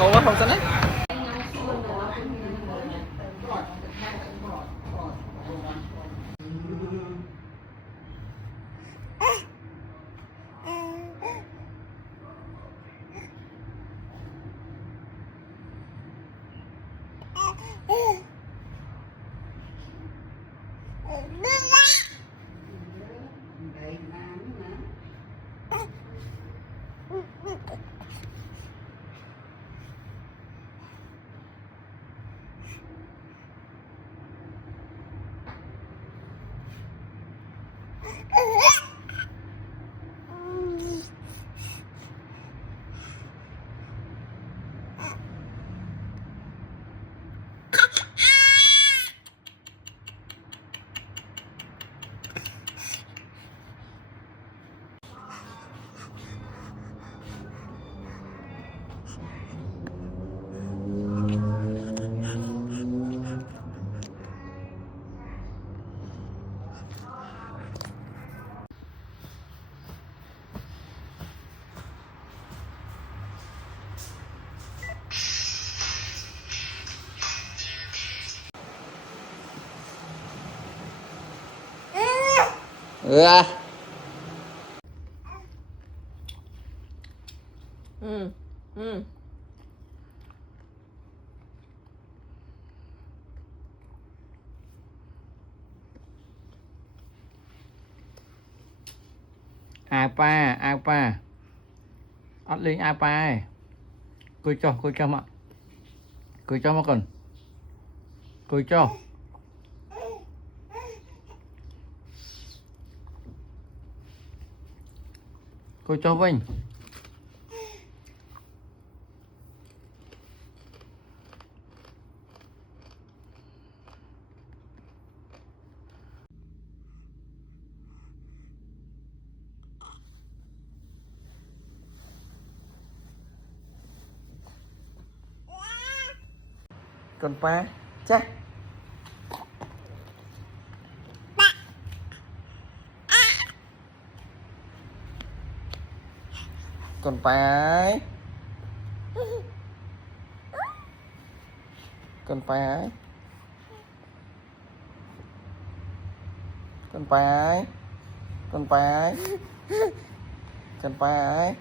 ngủ quá không sao đấy. Ừ. Ừ. Ừ. Apa ắt lên apa cười cho mà cười cho mà còn cười cho Vinh con pa chắc con pa ấy con pa ấy con pa ấy con pa ấy con pa ấy